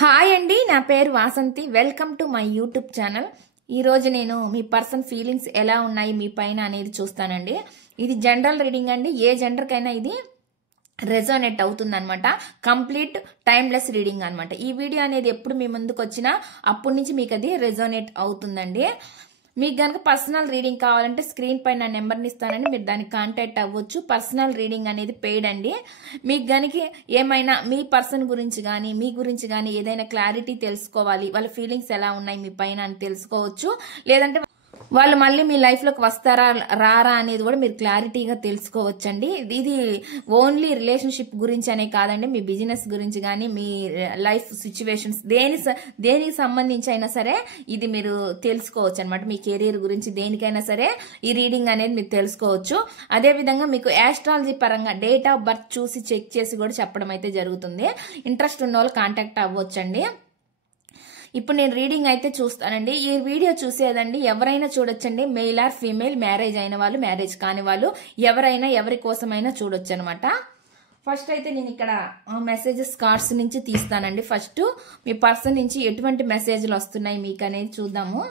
Hi అండి, నా పేరు Vasanthi. Welcome to my YouTube channel. ఈరోజు నేను మీ పర్సన్ ఫీలింగ్స్ ఎలా ఉన్నాయి మీ పైన అనేది చూస్తానండి. ఇది జనరల్ రీడింగ్ అండి. ఏ జెండర్కైనా ఇది రెజోనేట్ అవుతుంది అనమాట. కంప్లీట్ టైమ్లెస్ రీడింగ్ అనమాట. ఈ వీడియో అనేది ఎప్పుడు మీ ముందుకు వచ్చినా అప్పటి నుంచి మీకు అది రెజోనేట్ అవుతుందండి. మీకు కనుక పర్సనల్ రీడింగ్ కావాలంటే స్క్రీన్ పైన నెంబర్ని ఇస్తానండి, మీరు దానికి కాంటాక్ట్ అవ్వచ్చు. పర్సనల్ రీడింగ్ అనేది పెయిడ్ అండి. మీకు కనుక ఏమైనా మీ పర్సన్ గురించి కానీ మీ గురించి కానీ ఏదైనా క్లారిటీ తెలుసుకోవాలి, వాళ్ళ ఫీలింగ్స్ ఎలా ఉన్నాయి మీ పైన అని తెలుసుకోవచ్చు. లేదంటే వాళ్ళు మళ్ళీ మీ లైఫ్లోకి వస్తారా రారా అనేది కూడా మీరు క్లారిటీగా తెలుసుకోవచ్చండి. ఇది ఓన్లీ రిలేషన్షిప్ గురించి అనే కాదండి, మీ బిజినెస్ గురించి కానీ మీ లైఫ్ సిచ్యువేషన్స్ దేనికి సంబంధించి అయినా సరే ఇది మీరు తెలుసుకోవచ్చు అనమాట. మీ కెరీర్ గురించి దేనికైనా సరే ఈ రీడింగ్ అనేది మీరు తెలుసుకోవచ్చు. అదేవిధంగా మీకు యాస్ట్రాలజీ పరంగా డేట్ ఆఫ్ బర్త్ చూసి చెక్ చేసి కూడా చెప్పడం అయితే జరుగుతుంది. ఇంట్రెస్ట్ ఉన్న వాళ్ళు కాంటాక్ట్ అవ్వచ్చండి. ఇప్పుడు నేను రీడింగ్ అయితే చూస్తానండి. ఈ వీడియో చూసేదండి ఎవరైనా చూడొచ్చండి, మెయిల్ ఆర్ ఫీమేల్, మ్యారేజ్ అయిన వాళ్ళు, మ్యారేజ్ కాని వాళ్ళు, ఎవరైనా ఎవరి కోసమైనా చూడొచ్చు అనమాట. ఫస్ట్ అయితే నేను ఇక్కడ మెసేజెస్ కార్డ్స్ నుంచి తీస్తానండి. ఫస్ట్ మీ పర్సన్ నుంచి ఎటువంటి మెసేజ్లు వస్తున్నాయి మీకు అనేది చూద్దాము.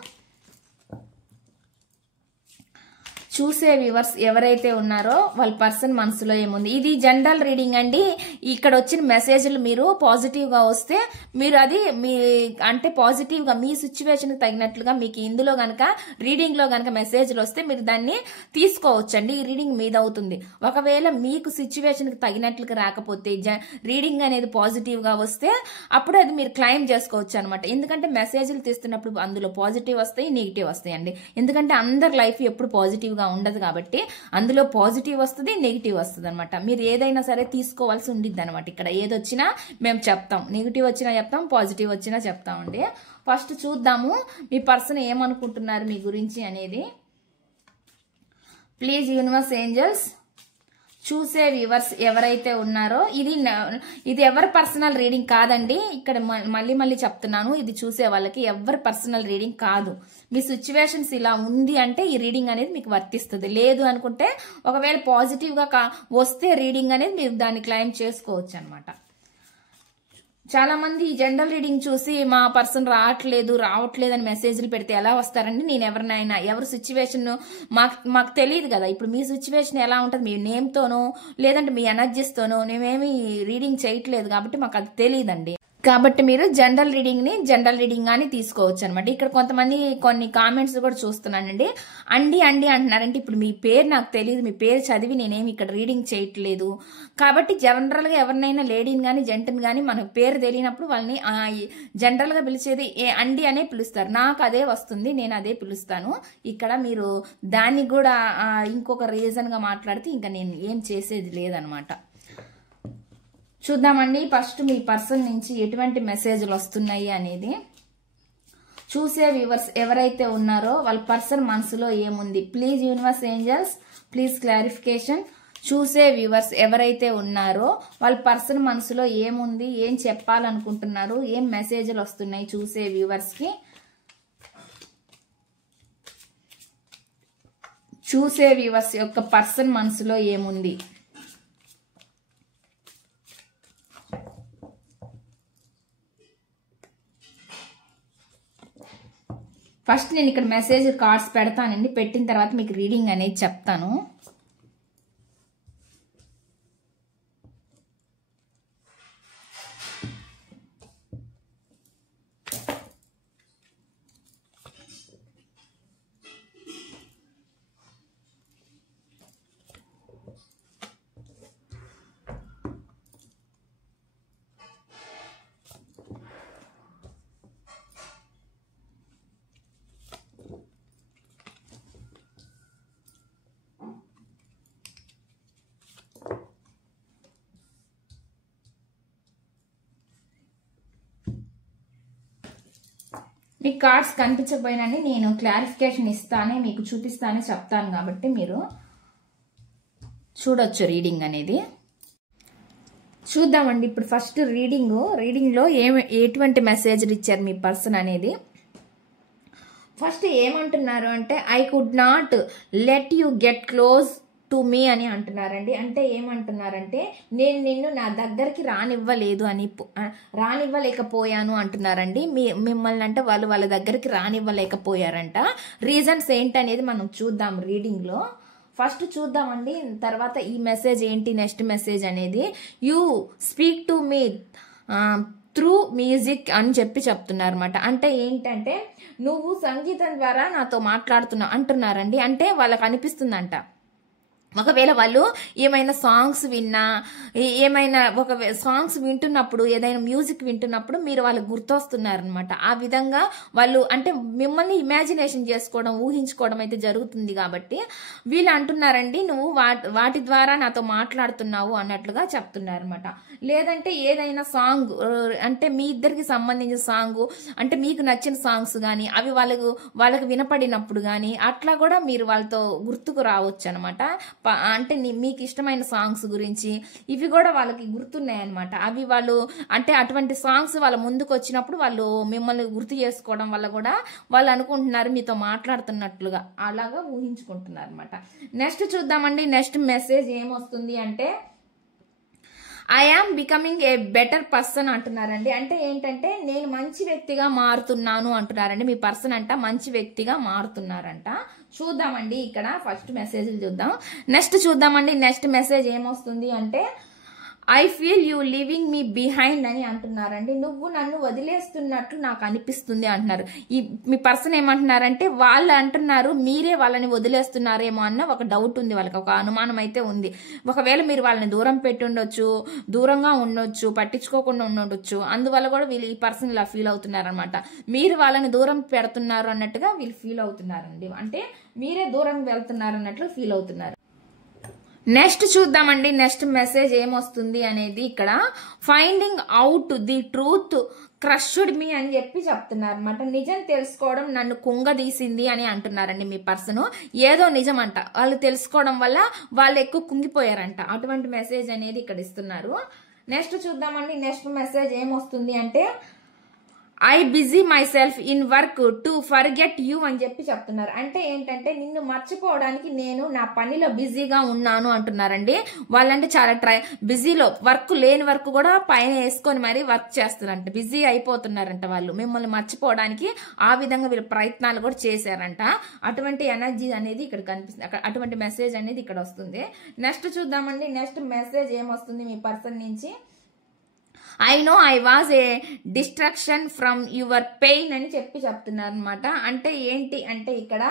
చూసే వ్యూవర్స్ ఎవరైతే ఉన్నారో వాళ్ళ పర్సన్ మనసులో ఏముంది. ఇది జనరల్ రీడింగ్ అండి. ఇక్కడ వచ్చిన మెసేజ్లు మీరు పాజిటివ్ గా వస్తే మీరు అది మీ అంటే పాజిటివ్ గా మీ సిచ్యువేషన్ తగినట్లుగా మీకు ఇందులో గనక రీడింగ్ లో గనక మెసేజ్లు వస్తే మీరు దాన్ని తీసుకోవచ్చండి. ఈ రీడింగ్ మీద అవుతుంది. ఒకవేళ మీకు సిచ్యువేషన్ కి తగినట్లుగా రాకపోతే రీడింగ్ అనేది పాజిటివ్ గా వస్తే అప్పుడు అది మీరు క్లైమ్ చేసుకోవచ్చు అనమాట. ఎందుకంటే మెసేజ్లు తీస్తున్నప్పుడు అందులో పాజిటివ్ వస్తాయి, నెగిటివ్ వస్తాయండి. ఎందుకంటే అందరి లైఫ్ ఎప్పుడు పాజిటివ్ గా ఉండదు కాబట్టి అందులో పాజిటివ్ వస్తుంది, నెగిటివ్ వస్తుంది అనమాట. మీరు ఏదైనా సరే తీసుకోవాల్సి ఉండిద్ది అనమాట. ఇక్కడ ఏదొచ్చినా మేము చెప్తాం, నెగిటివ్ వచ్చినా చెప్తాం, పాజిటివ్ వచ్చినా చెప్తామండి. ఫస్ట్ చూద్దాము మీ పర్సన్ ఏమనుకుంటున్నారు మీ గురించి అనేది. ప్లీజ్ యూనివర్స్ ఏంజల్స్, చూసే వ్యూవర్స్ ఎవరైతే ఉన్నారో ఇది ఎవరి పర్సనల్ రీడింగ్ కాదండి. ఇక్కడ మళ్ళీ చెప్తున్నాను, ఇది చూసే వాళ్ళకి ఎవరి పర్సనల్ రీడింగ్ కాదు. మీ సిచ్యువేషన్స్ ఇలా ఉంది అంటే ఈ రీడింగ్ అనేది మీకు వర్తిస్తుంది. లేదు అనుకుంటే ఒకవేళ పాజిటివ్ గా వస్తే రీడింగ్ అనేది మీరు దాన్ని క్లైమ్ చేసుకోవచ్చు అనమాట. చాలా మంది ఈ జనరల్ రీడింగ్ చూసి మా పర్సన్ రావట్లేదు అని మెసేజ్లు పెడితే ఎలా వస్తారండి? నేను ఎవరినైనా ఎవరి సిచ్యువేషన్ మాకు తెలియదు కదా. ఇప్పుడు మీ సిచ్యువేషన్ ఎలా ఉంటుంది, మీ నేమ్ తోనో లేదంటే మీ ఎనర్జీస్ తోనో మేమేమి రీడింగ్ చేయట్లేదు కాబట్టి మాకు అది తెలియదండి. కాబట్టి మీరు జనరల్ రీడింగ్ అని తీసుకోవచ్చు అనమాట. ఇక్కడ కొన్ని కామెంట్స్ కూడా చూస్తున్నానండి. అండి అంటున్నారంటే ఇప్పుడు మీ పేరు నాకు తెలియదు, మీ పేరు చదివి నేనేమి ఇక్కడ రీడింగ్ చేయట్లేదు. కాబట్టి జనరల్ గా ఎవరినైనా లేడీని కానీ జెంట్ని కానీ మనకు పేరు తెలియనప్పుడు వాళ్ళని జనరల్ గా పిలిచేది అండి అనే పిలుస్తారు. నాకు అదే వస్తుంది, నేను అదే పిలుస్తాను. ఇక్కడ మీరు దాన్ని కూడా ఇంకొక రీజన్ గా మాట్లాడితే ఇంకా నేను ఏం చేసేది లేదనమాట. చూద్దామండి ఫస్ట్ మీ పర్సన్ నుంచి ఎటువంటి మెసేజ్లు వస్తున్నాయి అనేది. చూసే వ్యూవర్స్ ఎవరైతే ఉన్నారో వాళ్ళ పర్సన్ మనసులో ఏముంది. Please universe angels, please clarification. చూసే వ్యూవర్స్ ఎవరైతే ఉన్నారో వాళ్ళ పర్సన్ మనసులో ఏముంది, ఏం చెప్పాలనుకుంటున్నారు, ఏం మెసేజ్లు వస్తున్నాయి చూసే వ్యూవర్స్ కి. చూసే వ్యూవర్స్ యొక్క పర్సన్ మనసులో ఏముంది. ఫస్ట్ నేను ఇక్కడ మెసేజ్ కార్డ్స్ పెడతానండి. పెట్టిన తర్వాత మీకు రీడింగ్ అనేది చెప్తాను. మీకు కార్డ్స్ కనిపించకపోయినండి నేను క్లారిఫికేషన్ ఇస్తానే, మీకు చూపిస్తానే చెప్తాను కాబట్టి మీరు చూడొచ్చు రీడింగ్ అనేది. చూద్దామండి ఇప్పుడు ఫస్ట్ రీడింగ్లో ఎటువంటి మెసేజ్లు ఇచ్చారు మీ పర్సన్ అనేది. ఫస్ట్ ఏమంటున్నారు అంటే, I could not let you get close to me అని అంటున్నారండి. అంటే ఏమంటున్నారంటే నేను నిన్ను నా దగ్గరికి రానివ్వలేదు అని రానివ్వలేకపోయాను అంటున్నారండి. మిమ్మల్ని అంటే వాళ్ళ దగ్గరికి రానివ్వలేకపోయారంట. రీజన్స్ ఏంటనేది మనం చూద్దాం రీడింగ్ లో. ఫస్ట్ చూద్దామండి, తర్వాత ఈ మెసేజ్ ఏంటి, నెక్స్ట్ మెసేజ్ అనేది. You speak to me through music అని చెప్తున్నారు అనమాట. అంటే ఏంటంటే నువ్వు సంగీతం ద్వారా నాతో మాట్లాడుతున్నావు అంటున్నారండి. అంటే వాళ్ళకి అనిపిస్తుందంట, ఒకవేళ వాళ్ళు ఏమైనా సాంగ్స్ విన్నా, ఏమైనా సాంగ్స్ వింటున్నప్పుడు, ఏదైనా మ్యూజిక్ వింటున్నప్పుడు మీరు వాళ్ళకి గుర్తొస్తున్నారనమాట. ఆ విధంగా వాళ్ళు అంటే మిమ్మల్ని ఇమాజినేషన్ చేసుకోవడం, ఊహించుకోవడం అయితే జరుగుతుంది. కాబట్టి వీళ్ళు అంటున్నారండి నువ్వు వాటి ద్వారా నాతో మాట్లాడుతున్నావు అన్నట్లుగా చెప్తున్నారనమాట. లేదంటే ఏదైనా సాంగ్ అంటే మీ ఇద్దరికి సంబంధించిన సాంగ్ అంటే మీకు నచ్చిన సాంగ్స్ కానీ అవి వాళ్ళకి వినపడినప్పుడు కానీ అట్లా కూడా మీరు వాళ్ళతో గుర్తుకు రావచ్చు అనమాట. అంటే మీకు ఇష్టమైన సాంగ్స్ గురించి ఇవి కూడా వాళ్ళకి గుర్తున్నాయి అనమాట. అవి వాళ్ళు అంటే అటువంటి సాంగ్స్ వాళ్ళ ముందుకు వచ్చినప్పుడు వాళ్ళు మిమ్మల్ని గుర్తు చేసుకోవడం వల్ల కూడా వాళ్ళు అనుకుంటున్నారు మీతో మాట్లాడుతున్నట్లుగా, అలాగా ఊహించుకుంటున్నారు అనమాట. నెక్స్ట్ చూద్దామండి, నెక్స్ట్ మెసేజ్ ఏమొస్తుంది అంటే I am becoming a better person అంటున్నారండి. అంటే ఏంటంటే నేను మంచి వ్యక్తిగా మారుతున్నాను అంటున్నారండి. మీ పర్సన్ అంట మంచి వ్యక్తిగా మారుతున్నారంట. చూద్దామండి, ఇక్కడ ఫస్ట్ మెసేజ్లు చూద్దాం. నెక్స్ట్ చూద్దామండి, నెక్స్ట్ మెసేజ్ ఏమొస్తుంది అంటే I feel you living me behind అని అంటున్నారండి. నువ్వు నన్ను వదిలేస్తున్నట్లు నాకు అనిపిస్తుంది అంటున్నారు. మీ పర్సన్ ఏమంటున్నారంటే వాళ్ళు అంటున్నారు మీరే వాళ్ళని వదిలేస్తున్నారేమో అన్న ఒక డౌట్ ఉంది వాళ్ళకి, ఒక అనుమానం అయితే ఉంది. ఒకవేళ మీరు వాళ్ళని దూరం పెట్టి ఉండొచ్చు, దూరంగా ఉండొచ్చు, పట్టించుకోకుండా ఉండొచ్చు. అందువల్ల కూడా వీళ్ళు ఈ పర్సన్ ఇలా ఫీల్ అవుతున్నారు అనమాట. మీరు వాళ్ళని దూరం పెడుతున్నారు అన్నట్టుగా వీళ్ళు ఫీల్ అవుతున్నారండి. అంటే మీరే దూరం వెళ్తున్నారు అన్నట్లు ఫీల్ అవుతున్నారు. నెక్స్ట్ చూద్దామండి, నెక్స్ట్ మెసేజ్ ఏమొస్తుంది అనేది. ఇక్కడ finding out the truth crushed me అని చెప్తున్నారు అనమాట. నిజం తెలుసుకోవడం నన్ను కుంగదీసింది అని అంటున్నారండి మీ పర్సన్. ఏదో నిజం అంట, వాళ్ళు తెలుసుకోవడం వల్ల వాళ్ళు ఎక్కువ కుంగిపోయారంట. అటువంటి మెసేజ్ అనేది ఇక్కడ ఇస్తున్నారు. నెక్స్ట్ చూద్దామండి, నెక్స్ట్ మెసేజ్ ఏమొస్తుంది అంటే I busy my self in work to forget you అని చెప్తున్నారు. అంటే ఏంటంటే నిన్ను మర్చిపోవడానికి నేను నా పనిలో బిజీగా ఉన్నాను అంటున్నారండి. వాళ్ళంటే చాలా బిజీలో వర్క్ లేని వర్క్ కూడా పైన వేసుకొని మరీ వర్క్ చేస్తున్నారంట, బిజీ అయిపోతున్నారంట వాళ్ళు. మిమ్మల్ని మర్చిపోవడానికి ఆ విధంగా వీళ్ళు ప్రయత్నాలు కూడా చేశారంట. అటువంటి ఎనర్జీ అనేది ఇక్కడ కనిపిస్తుంది, అటువంటి మెసేజ్ అనేది ఇక్కడ వస్తుంది. నెక్స్ట్ చూద్దామండి, నెక్స్ట్ మెసేజ్ ఏమొస్తుంది మీ పర్సన్ నుంచి. I know I was a distraction from your pain అని చెప్తున్నారు అనమాట. అంటే ఏంటి అంటే ఇక్కడ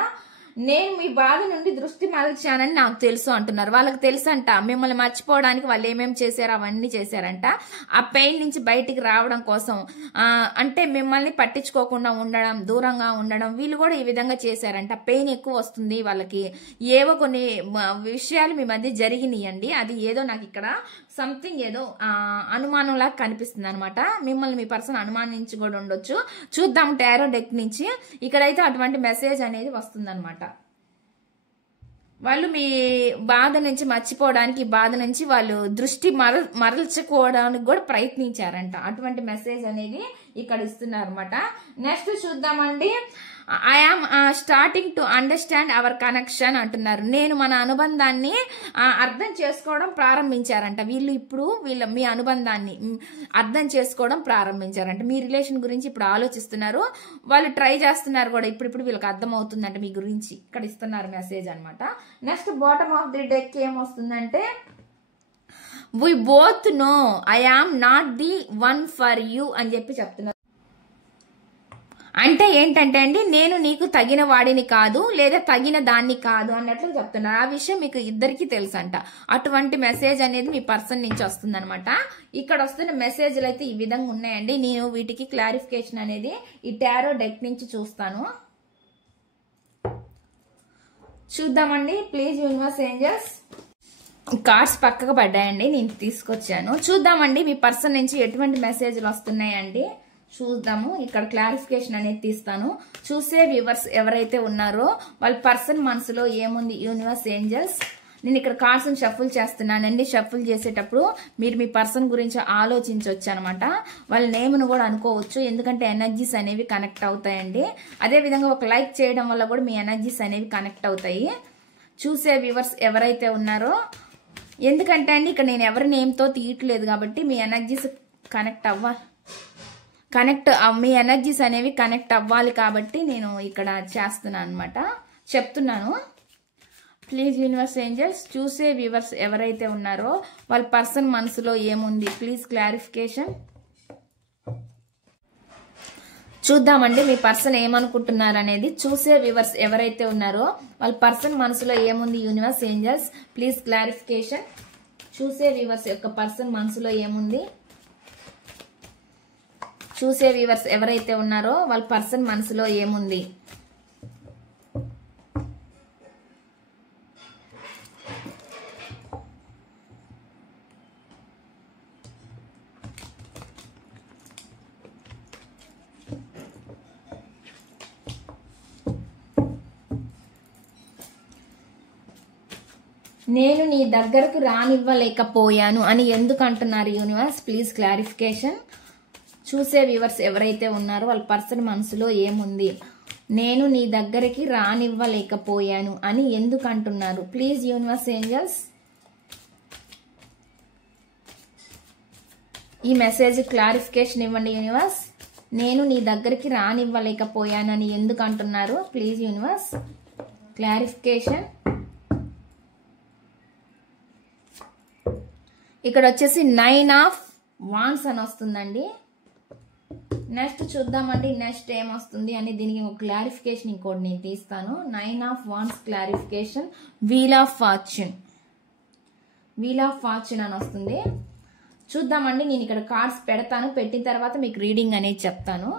నేను మీ బాధ నుండి దృష్టి మరల్చానని నాకు తెలుసు అంటున్నారు. వాళ్ళకి తెలుసంట మిమ్మల్ని మర్చిపోవడానికి వాళ్ళు ఏమేమి చేశారో అవన్నీ చేశారంట. ఆ పెయిన్ నుంచి బయటికి రావడం కోసం అంటే మిమ్మల్ని పట్టించుకోకుండా ఉండడం, దూరంగా ఉండడం, వీళ్ళు కూడా ఈ విధంగా చేశారంట. పెయిన్ ఎక్కువ వస్తుంది వాళ్ళకి, ఏవో కొన్ని విషయాలు మీ మధ్య జరిగినాయండి. అది ఏదో నాకు ఇక్కడ సంథింగ్ ఏదో అనుమానంలా కనిపిస్తుంది అనమాట. మిమ్మల్ని మీ పర్సన్ అనుమానించి కూడా ఉండొచ్చు. చూద్దాం టారో డెక్ నుంచి. ఇక్కడైతే అటువంటి మెసేజ్ అనేది వస్తుంది అనమాట. వాళ్ళు మీ బాధ నుంచి మర్చిపోవడానికి, బాధ నుంచి వాళ్ళు దృష్టి మరల్చుకోవడానికి కూడా ప్రయత్నించారంట. అటువంటి మెసేజ్ అనేది ఇక్కడ ఇస్తున్నారు అనమాట. నెక్స్ట్ చూద్దామండి, I am starting to understand our connection అంటున్నారు. నేను మన అనుబంధాన్ని అర్థం చేసుకోవడం ప్రారంభించారంట. వీళ్ళు ఇప్పుడు మీ అనుబంధాన్ని అర్థం చేసుకోవడం ప్రారంభించారంట. మీ రిలేషన్ గురించి ఇప్పుడు ఆలోచిస్తున్నారు, వాళ్ళు ట్రై చేస్తున్నారు కూడా. ఇప్పుడు వీళ్ళకి అర్థం అవుతుందంట మీ గురించి, ఇక్కడ ఇస్తున్నారు మెసేజ్ అనమాట. Next bottom of the deck ఏమొస్తుందంటే we both know I am not the one for you అని చెప్తున్నారు. అంటే ఏంటంటే అండి నేను నీకు తగిన వాడిని కాదు, లేదా తగిన దాన్ని కాదు అన్నట్లు చెప్తున్నారు. ఆ విషయం మీకు ఇద్దరికి తెలుసంట. అటువంటి మెసేజ్ అనేది మీ పర్సన్ నుంచి వస్తుంది అనమాట. ఇక్కడ వస్తున్న మెసేజ్లు అయితే ఈ విధంగా ఉన్నాయండి. నేను వీటికి క్లారిఫికేషన్ అనేది ఈ టారో డెక్ నుంచి చూస్తాను. చూద్దామండి. ప్లీజ్ యూనివర్స్ ఏంజల్స్, కార్డ్స్ పక్కకు పడ్డాయండి, నేను తీసుకొచ్చాను. చూద్దామండి మీ పర్సన్ నుంచి ఎటువంటి మెసేజ్లు వస్తున్నాయండి చూద్దాము. ఇక్కడ క్లారిఫికేషన్ అనేది తీస్తాను. చూసే వ్యూవర్స్ ఎవరైతే ఉన్నారో వాళ్ళ పర్సన్ మనసులో ఏముంది, యూనివర్స్ ఏంజల్స్. నేను ఇక్కడ కార్డ్స్ షఫుల్ చేస్తున్నానండి. షఫుల్ చేసేటప్పుడు మీరు మీ పర్సన్ గురించి ఆలోచించవచ్చు అనమాట. వాళ్ళ నేమ్ను కూడా అనుకోవచ్చు, ఎందుకంటే ఎనర్జీస్ అనేవి కనెక్ట్ అవుతాయండి. అదేవిధంగా ఒక లైక్ చేయడం వల్ల కూడా మీ ఎనర్జీస్ అనేవి కనెక్ట్ అవుతాయి. చూసే వ్యూవర్స్ ఎవరైతే ఉన్నారో, ఎందుకంటే అండి ఇక్కడ నేను ఎవరి నేమ్తో తీయట్లేదు కాబట్టి మీ ఎనర్జీస్ మీ ఎనర్జీస్ అనేవి కనెక్ట్ అవ్వాలి కాబట్టి నేను ఇక్కడ చేస్తున్నాను అనమాట, చెప్తున్నాను. ప్లీజ్ యూనివర్స్ ఏంజల్స్, చూసే వ్యూవర్స్ ఎవరైతే ఉన్నారో వాళ్ళ పర్సన్ మనసులో ఏముంది ప్లీజ్ క్లారిఫికేషన్. చూద్దామండి మీ పర్సన్ ఏమనుకుంటున్నారు అనేది. చూసే వ్యూవర్స్ ఎవరైతే ఉన్నారో వాళ్ళ పర్సన్ మనసులో ఏముంది యూనివర్స్ ఏంజల్స్ ప్లీజ్ క్లారిఫికేషన్. చూసే వ్యూవర్స్ యొక్క పర్సన్ మనసులో ఏముంది, చూసే వ్యూవర్స్ ఎవరైతే ఉన్నారో వాళ్ళ పర్సన్ మనసులో ఏముంది. నేను నీ దగ్గరకు రానివ్వలేకపోయాను అని ఎందుకు అంటున్నారు యూనివర్స్ ప్లీజ్ క్లారిఫికేషన్. చూసే వ్యూవర్స్ ఎవరైతే ఉన్నారో వాళ్ళ పర్సన్ మనసులో ఏముంది, నేను నీ దగ్గరికి రానివ్వలేకపోయాను అని ఎందుకు అంటున్నారు ప్లీజ్ యూనివర్స్ ఏంజల్స్. ఈ మెసేజ్ క్లారిఫికేషన్ ఇవ్వండి యూనివర్స్. నేను నీ దగ్గరికి రానివ్వలేకపోయాను అని ఎందుకు అంటున్నారు ప్లీజ్ యూనివర్స్ క్లారిఫికేషన్. ఇక్కడ వచ్చేసి 9 ఆఫ్ వాండ్స్ అని వస్తుందండి. నెక్స్ట్ చూద్దామండి నెక్స్ట్ ఏమొస్తుంది అని, దీనికి ఒక క్లారిఫికేషన్ ఇంకోటి నేను తీస్తాను. 9 of wands clarification, wheel of fortune అని వస్తుంది. చూద్దామండి, నేను ఇక్కడ కార్డ్స్ పెడతాను, పెట్టిన తర్వాత మీకు రీడింగ్ అనేది చెప్తాను.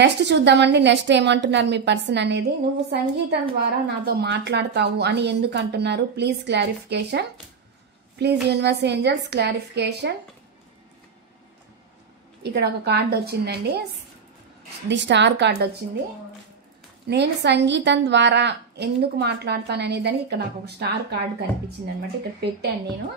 నెక్స్ట్ చూద్దామండి నెక్స్ట్ ఏమంటున్నారు మీ పర్సన్ అనేది. నువ్వు సంగీతం ద్వారా నాతో మాట్లాడతావు అని ఎందుకు అంటున్నారు please clarification. Please universe angels clarification. ఇక్కడ ఒక కార్డు వచ్చిందండి, ది స్టార్ కార్డు వచ్చింది. నేను సంగీతం ద్వారా ఎందుకు మాట్లాడతాను అనేదానికి ఇక్కడ నాకు ఒక స్టార్ కార్డు కనిపించింది అనమాట. ఇక్కడ పెట్టాను, నేను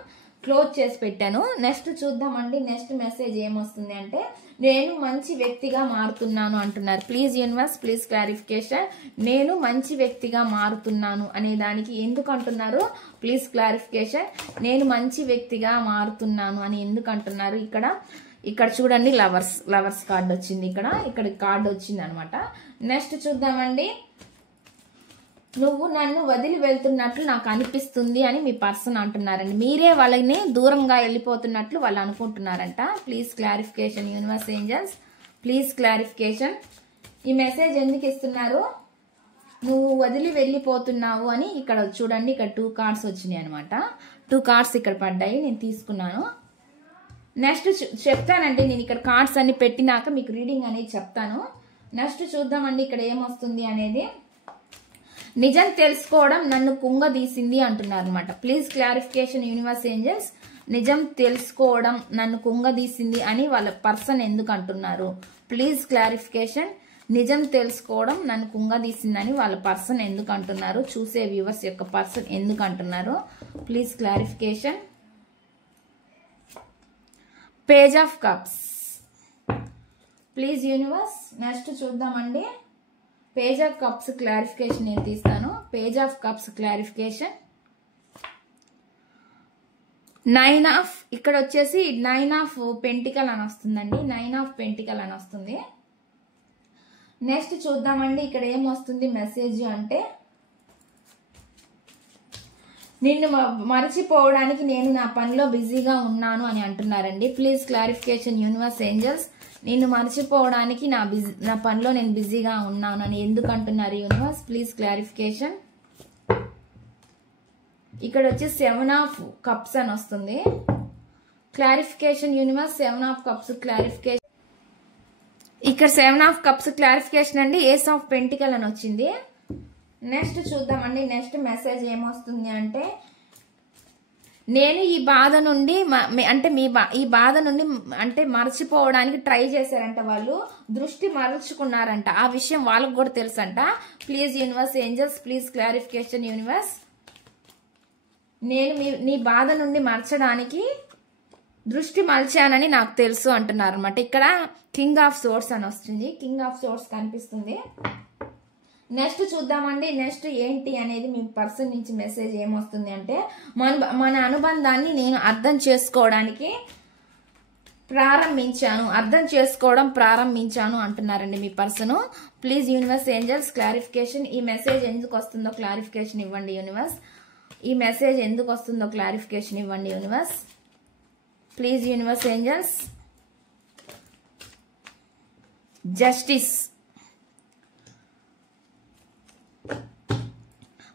క్లోజ్ చేసి పెట్టాను. నెక్స్ట్ చూద్దామండి నెక్స్ట్ మెసేజ్ ఏమొస్తుంది అంటే, నేను మంచి వ్యక్తిగా మారుతున్నాను అంటున్నారు ప్లీజ్ యూనివర్స్ ప్లీజ్ క్లారిఫికేషన్. నేను మంచి వ్యక్తిగా మారుతున్నాను అనే దానికి ఎందుకు అంటున్నారు ప్లీజ్ క్లారిఫికేషన్. నేను మంచి వ్యక్తిగా మారుతున్నాను అని ఎందుకు అంటున్నారు. ఇక్కడ చూడండి లవర్స్ కార్డు వచ్చింది, ఇక్కడ కార్డు వచ్చింది అనమాట. నెక్స్ట్ చూద్దామండి, నువ్వు నన్ను వదిలి వెళ్తున్నట్లు నాకు అనిపిస్తుంది అని మీ పర్సన్ అంటున్నారండి. మీరే వాళ్ళని దూరంగా వెళ్ళిపోతున్నట్లు వాళ్ళు అనుకుంటున్నారంట. Please clarification universe angels please clarification. ఈ మెసేజ్ ఎందుకు ఇస్తున్నారు, నువ్వు వదిలి వెళ్ళిపోతున్నావు అని. ఇక్కడ చూడండి ఇక్కడ 2 కార్డ్స్ వచ్చినాయి అనమాట. 2 కార్డ్స్ ఇక్కడ పడ్డాయి, నేను తీసుకున్నాను. నెక్స్ట్ చెప్తానండి, నేను ఇక్కడ కార్డ్స్ అన్ని పెట్టినాక మీకు రీడింగ్ అనేది చెప్తాను. నెక్స్ట్ చూద్దామండి ఇక్కడ ఏమొస్తుంది అనేది. నిజం తెలుసుకోవడం నన్ను కుంగదీసింది అంటున్నారు అనమాట. Please clarification universe angels. నిజం తెలుసుకోవడం నన్ను కుంగదీసింది అని వాళ్ళ పర్సన్ ఎందుకు అంటున్నారు ప్లీజ్ క్లారిఫికేషన్. నిజం తెలుసుకోవడం నన్ను కుంగదీసింది అని వాళ్ళ పర్సన్ ఎందుకు అంటున్నారు, చూసే వ్యూవర్స్ యొక్క పర్సన్ ఎందుకు అంటున్నారు please clarification. Page of cups please universe. Next చూద్దామండి పేజ్ ఆఫ్ కప్స్ క్లారిఫికేషన్ నేను తీస్తాను. Page of cups clarification 9 of, ఇక్కడ వచ్చేసి 9 ఆఫ్ పెంటికల్ అని వస్తుందండి. 9 ఆఫ్ పెంటికల్ అని వస్తుంది. నెక్స్ట్ చూద్దామండి ఇక్కడ ఏమొస్తుంది మెసేజ్ అంటే, నిన్ను మర్చిపోవడానికి నేను నా పనిలో బిజీగా ఉన్నాను అని అంటున్నారండి. Please clarification universe angels. నిన్ను మర్చిపోవడానికి నా పనిలో నేను బిజీగా ఉన్నాను అని ఎందుకు అంటున్నారు యూనివర్స్ ప్లీజ్ క్లారిఫికేషన్. ఇక్కడ వచ్చి 7 ఆఫ్ కప్స్ అని వస్తుంది. Clarification universe 7 of cups clarification. ఇక్కడ 7 ఆఫ్ కప్స్ క్లారిఫికేషన్ అండి. ఏస్ ఆఫ్ పెంటికల్ అని వచ్చింది. నెక్స్ట్ చూద్దామండి నెక్స్ట్ మెసేజ్ ఏమొస్తుంది అంటే, నేను ఈ బాధ నుండి అంటే ఈ బాధ నుండి అంటే మర్చిపోవడానికి ట్రై చేశారంట, వాళ్ళు దృష్టి మరల్చుకున్నారంట. ఆ విషయం వాళ్ళకు కూడా తెలుసంట. Please universe angels please clarification universe. నేను నీ బాధ నుండి మర్చడానికి దృష్టి మలిచానని నాకు తెలుసు అంటున్నారు అనమాట. ఇక్కడ కింగ్ ఆఫ్ సోర్స్ అని వస్తుంది, కింగ్ ఆఫ్ సోర్స్ కనిపిస్తుంది. నెక్స్ట్ చూద్దామండి. నెక్స్ట్ ఏంటి అనేది మీ పర్సన్ నుంచి మెసేజ్ ఏమొస్తుంది అంటే, మన అనుబంధాన్ని నేను అర్థం చేసుకోవడానికి ప్రారంభించాను అంటున్నారండి మీ person. Please universe angels clarification. ఈ మెసేజ్ ఎందుకు వస్తుందో క్లారిఫికేషన్ ఇవ్వండి యూనివర్స్. ఈ మెసేజ్ ఎందుకు వస్తుందో క్లారిఫికేషన్ ఇవ్వండి universe. Please universe angels. Justice.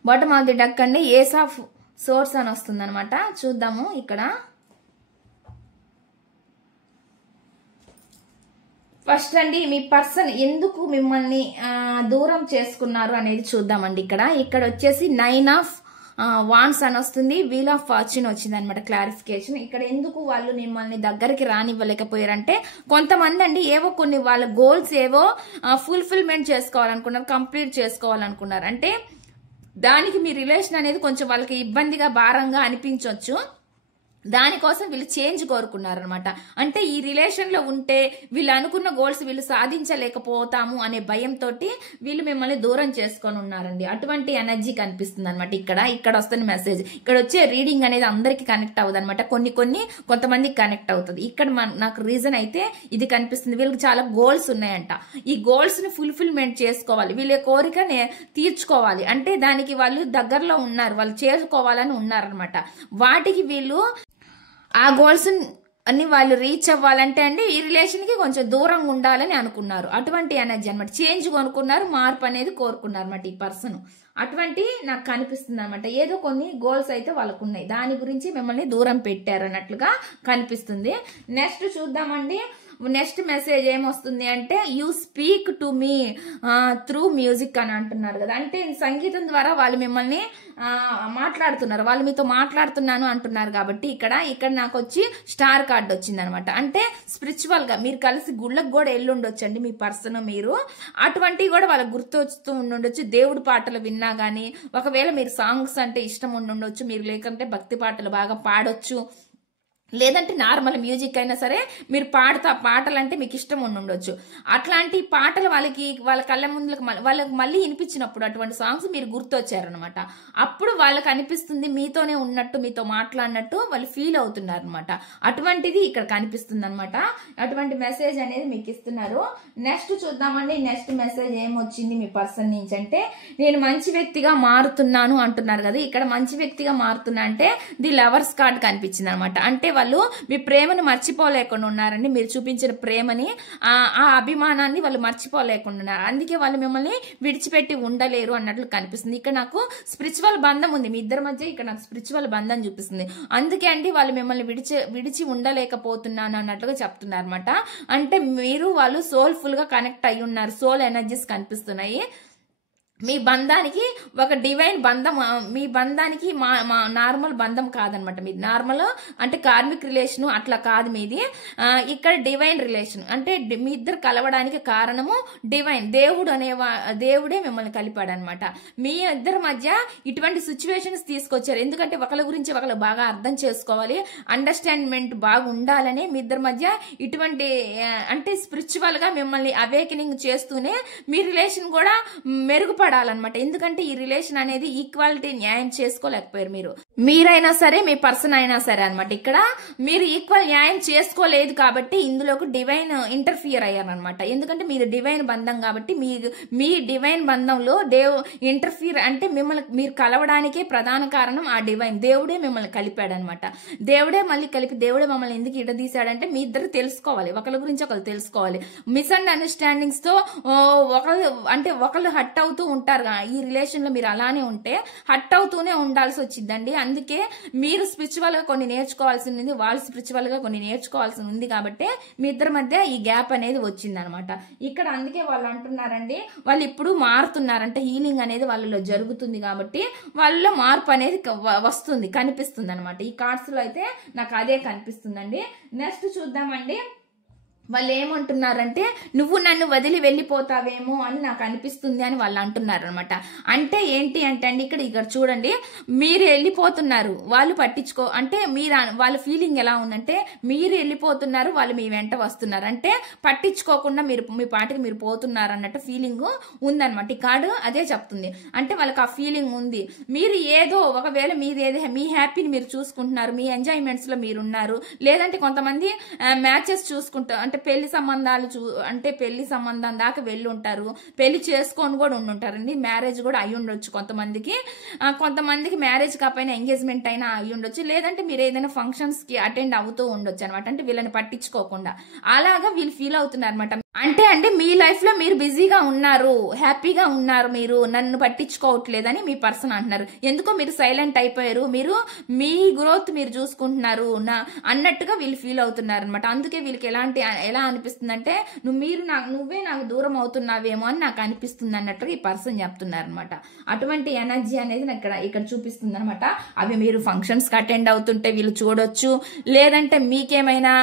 Bottom of the deck అండి ఏస్ ఆఫ్ సోర్స్ అని వస్తుంది అనమాట. చూద్దాము ఇక్కడ. ఫస్ట్ అండి మీ పర్సన్ ఎందుకు మిమ్మల్ని దూరం చేసుకున్నారు అనేది చూద్దామండి. ఇక్కడ వచ్చేసి 9 ఆఫ్ వాన్స్ అని వస్తుంది, వీల్ ఆఫ్ ఫార్చ్యూన్ వచ్చింది అనమాట క్లారిఫికేషన్. ఇక్కడ ఎందుకు వాళ్ళు మిమ్మల్ని దగ్గరికి రానివ్వలేకపోయారంటే, కొంతమంది అండి ఏవో కొన్ని వాళ్ళ గోల్స్ ఏవో ఫుల్ఫిల్మెంట్ చేసుకోవాలనుకున్నారు, కంప్లీట్ చేసుకోవాలనుకున్నారు. అంటే దానికి మీ రిలేషన్ అనేది కొంచెం వాళ్ళకి ఇబ్బందిగా భారంగా అనిపించవచ్చు. దానికోసం వీళ్ళు చేంజ్ కోరుకున్నారనమాట. అంటే ఈ రిలేషన్ లో ఉంటే వీళ్ళు అనుకున్న గోల్స్ వీళ్ళు సాధించలేకపోతాము అనే భయంతో వీళ్ళు మిమ్మల్ని దూరం చేసుకొని ఉన్నారండి. అటువంటి ఎనర్జీ కనిపిస్తుంది అనమాట. ఇక్కడ వస్తున్న మెసేజ్, ఇక్కడ వచ్చే రీడింగ్ అనేది అందరికి కనెక్ట్ అవ్వదు అనమాట. కొంతమందికి కనెక్ట్ అవుతుంది. ఇక్కడ నాకు రీజన్ అయితే ఇది కనిపిస్తుంది. వీళ్ళకి చాలా గోల్స్ ఉన్నాయంట. ఈ గోల్స్ ని ఫుల్ఫిల్మెంట్ చేసుకోవాలి, వీళ్ళ కోరికని తీర్చుకోవాలి. అంటే దానికి వాళ్ళు దగ్గరలో ఉన్నారు, వాళ్ళు చేరుకోవాలని ఉన్నారనమాట. వాటికి వీళ్ళు ఆ గోల్స్ అని వాళ్ళు రీచ్ అవ్వాలంటే అండి ఈ రిలేషన్ కి కొంచెం దూరంగా ఉండాలని అనుకున్నారు. అటువంటి ఎనర్జీ అనమాట. చేంజ్ కొనుక్కున్నారు, మార్పు అనేది కోరుకున్నారు అనమాట ఈ పర్సన్. అటువంటి నాకు కనిపిస్తుంది అనమాట. ఏదో కొన్ని గోల్స్ అయితే వాళ్ళకు ఉన్నాయి, దాని గురించి మిమ్మల్ని దూరం పెట్టారు అన్నట్లుగా కనిపిస్తుంది. నెక్స్ట్ చూద్దామండి. నెక్స్ట్ మెసేజ్ ఏమొస్తుంది అంటే, you speak to me through music అని అంటున్నారు కదా. అంటే సంగీతం ద్వారా వాళ్ళు మిమ్మల్ని మాట్లాడుతున్నారు, వాళ్ళు మీతో మాట్లాడుతున్నాను అంటున్నారు. కాబట్టి ఇక్కడ నాకు వచ్చి స్టార్ కార్డ్ వచ్చింది అనమాట. అంటే స్పిరిచువల్ గా మీరు కలిసి గుళ్ళకు కూడా వెళ్ళుండొచ్చు అండి మీ పర్సన్. మీరు అటువంటివి కూడా వాళ్ళకి గుర్తొస్తూ ఉండుండొచ్చు. దేవుడి పాటలు విన్నా గానీ, ఒకవేళ మీరు సాంగ్స్ అంటే ఇష్టం ఉండుండొచ్చు, మీరు లేకంటే భక్తి పాటలు బాగా పాడొచ్చు, లేదంటే నార్మల్ మ్యూజిక్ అయినా సరే మీరు పాటలు అంటే మీకు ఇష్టం ఉండొచ్చు. అట్లాంటి పాటలు వాళ్ళ కళ్ళ ముందు వాళ్ళకి మళ్ళీ వినిపించినప్పుడు అటువంటి సాంగ్స్ మీరు గుర్తొచ్చారనమాట. అప్పుడు వాళ్ళకి అనిపిస్తుంది మీతోనే ఉన్నట్టు, మీతో మాట్లాడినట్టు వాళ్ళు ఫీల్ అవుతున్నారు అనమాట. అటువంటిది ఇక్కడ కనిపిస్తుంది అనమాట. అటువంటి మెసేజ్ అనేది మీకు ఇస్తున్నారు. నెక్స్ట్ చూద్దామండి. నెక్స్ట్ మెసేజ్ ఏమొచ్చింది మీ పర్సన్ నుంచి అంటే, నేను మంచి వ్యక్తిగా మారుతున్నాను అంటున్నారు కదా. ఇక్కడ మంచి వ్యక్తిగా మారుతున్నా అంటే ది లవర్స్ కార్డ్ కనిపించింది అనమాట. అంటే వాళ్ళు మీ ప్రేమను మర్చిపోలేకుండా ఉన్నారండి. మీరు చూపించిన ప్రేమని, ఆ అభిమానాన్ని వాళ్ళు మర్చిపోలేకుండా ఉన్నారు. అందుకే వాళ్ళు మిమ్మల్ని విడిచిపెట్టి ఉండలేరు అన్నట్లు కనిపిస్తుంది. ఇక్కడ నాకు స్పిరిచువల్ బంధం ఉంది మీ ఇద్దరి మధ్య. ఇక్కడ నాకు స్పిరిచువల్ బంధం చూపిస్తుంది. అందుకే అండి వాళ్ళు మిమ్మల్ని విడిచి ఉండలేకపోతున్నాను అన్నట్లుగా చెప్తున్నారు అనమాట. అంటే మీరు వాళ్ళు సోల్ఫుల్ గా కనెక్ట్ అయి ఉన్నారు. సోల్ ఎనర్జీస్ కనిపిస్తున్నాయి. మీ బంధానికి ఒక డివైన్ బంధం, మీ బంధానికి మా నార్మల్ బంధం కాదనమాట. మీది నార్మల్ అంటే కార్మిక్ రిలేషన్ అట్లా కాదు మీది. ఇక్కడ డివైన్ రిలేషన్. అంటే మీ ఇద్దరు కలవడానికి కారణము డివైన్, దేవుడే మిమ్మల్ని కలిపాడు అనమాట. మీ ఇద్దరి మధ్య ఇటువంటి సిచ్యువేషన్స్ తీసుకొచ్చారు. ఎందుకంటే ఒకరి గురించి ఒకరు బాగా అర్థం చేసుకోవాలి, అండర్స్టాండ్మెంట్ బాగా ఉండాలని మీ ఇద్దరి మధ్య ఇటువంటి అంటే స్పిరిచువల్ గా మిమ్మల్ని అవేకనింగ్ చేస్తూనే మీ రిలేషన్ కూడా మెరుగుపడాలన్నమాట. ఎందుకంటే ఈ రిలేషన్ అనేది ఈక్వాలిటీ న్యాయం చేసుకోలేకపోయారు. మీరైనా సరే మీ పర్సన్ అయినా సరే అనమాట. ఇక్కడ మీరు ఈక్వల్ న్యాయం చేసుకోలేదు కాబట్టి ఇందులోకి డివైన్ ఇంటర్ఫియర్ అయ్యారనమాట. ఎందుకంటే మీరు డివైన్ బంధం కాబట్టి మీ డివైన్ బంధంలో ఇంటర్ఫియర్ అంటే మీరు కలవడానికే ప్రధాన కారణం ఆ డివైన్ దేవుడే మిమ్మల్ని కలిపాడు అనమాట. దేవుడే మమ్మల్ని ఎందుకు ఇడదీశాడంటే మీ ఇద్దరు తెలుసుకోవాలి, ఒకరి గురించి ఒకరు తెలుసుకోవాలి. మిస్అండర్స్టాండింగ్స్ తో ఒకళ్ళు హట్ అవుతూ ఉంటారు. ఈ రిలేషన్ లో మీరు అలానే ఉంటే హట్ అవుతూనే ఉండాల్సి వచ్చిందండి. అందుకే మీరు స్పిరిచువల్ గా కొన్ని నేర్చుకోవాల్సి ఉంది, వాళ్ళు స్పిరిచువల్ గా కొన్ని నేర్చుకోవాల్సి ఉంది. కాబట్టి మీ ఇద్దరి మధ్య ఈ గ్యాప్ అనేది వచ్చిందనమాట. ఇక్కడ అందుకే వాళ్ళు అంటున్నారండి, వాళ్ళు ఇప్పుడు మారుతున్నారంటే హీలింగ్ అనేది వాళ్ళలో జరుగుతుంది కాబట్టి వాళ్ళలో మార్పు అనేది వస్తుంది, కనిపిస్తుంది అనమాట. ఈ కార్డ్స్ లో అయితే నాకు అదే కనిపిస్తుందండి. నెక్స్ట్ చూద్దామండి. వాళ్ళు ఏమంటున్నారంటే నువ్వు నన్ను వదిలి వెళ్ళిపోతావేమో అని నాకు అనిపిస్తుంది అని వాళ్ళు అంటున్నారు అనమాట. అంటే ఏంటి అంటే అండి, ఇక్కడ చూడండి, మీరు వెళ్ళిపోతున్నారు, వాళ్ళు పట్టించుకో అంటే మీరు వాళ్ళ ఫీలింగ్ ఎలా ఉందంటే మీరు వెళ్ళిపోతున్నారు, వాళ్ళు మీ వెంట వస్తున్నారు, అంటే పట్టించుకోకుండా మీరు మీ పాటికి మీరు పోతున్నారు అన్నట్టు ఫీలింగ్ ఉందన్నమాట. ఈ కార్డు అదే చెప్తుంది. అంటే వాళ్ళకి ఆ ఫీలింగ్ ఉంది. మీరు ఏదో ఒకవేళ మీరు ఏదో మీ హ్యాపీని మీరు చూసుకుంటున్నారు, మీ ఎంజాయ్మెంట్స్ లో మీరు ఉన్నారు, లేదంటే కొంతమంది మ్యాచెస్ చూసుకుంటారు, అంటే పెళ్లి సంబంధాలు అంటే పెళ్లి సంబంధం దాకా వెళ్ళి ఉంటారు, పెళ్లి చేసుకొని కూడా ఉండుంటారండి, మ్యారేజ్ కూడా అయి ఉండొచ్చు కొంతమందికి మ్యారేజ్ కాకపోయినా ఎంగేజ్మెంట్ అయినా అయి ఉండొచ్చు, లేదంటే మీరు ఏదైనా ఫంక్షన్స్ కి అటెండ్ అవుతూ ఉండొచ్చు అనమాట. అంటే వీళ్ళని పట్టించుకోకుండా అలాగా వీళ్ళు ఫీల్ అవుతున్నారు అనమాట. అంటే అండి మీ లైఫ్ లో మీరు బిజీగా ఉన్నారు, హ్యాపీగా ఉన్నారు, మీరు నన్ను పట్టించుకోవట్లేదని మీ పర్సన్ అంటున్నారు. ఎందుకో మీరు సైలెంట్ అయిపోయారు, మీరు మీ గ్రోత్ మీరు చూసుకుంటున్నారు అన్నట్టుగా వీళ్ళు ఫీల్ అవుతున్నారు అనమాట. అందుకే వీళ్ళకి ఎలా అనిపిస్తుంది అంటే నువ్వే నాకు దూరం అవుతున్నావేమో అని నాకు అనిపిస్తుంది అన్నట్టుగా ఈ పర్సన్ చెప్తున్నారు అనమాట. అటువంటి ఎనర్జీ అనేది నాకు ఇక్కడ చూపిస్తుంది అనమాట. అవి మీరు ఫంక్షన్స్ కి అటెండ్ అవుతుంటే వీళ్ళు చూడొచ్చు, లేదంటే మీకేమైనా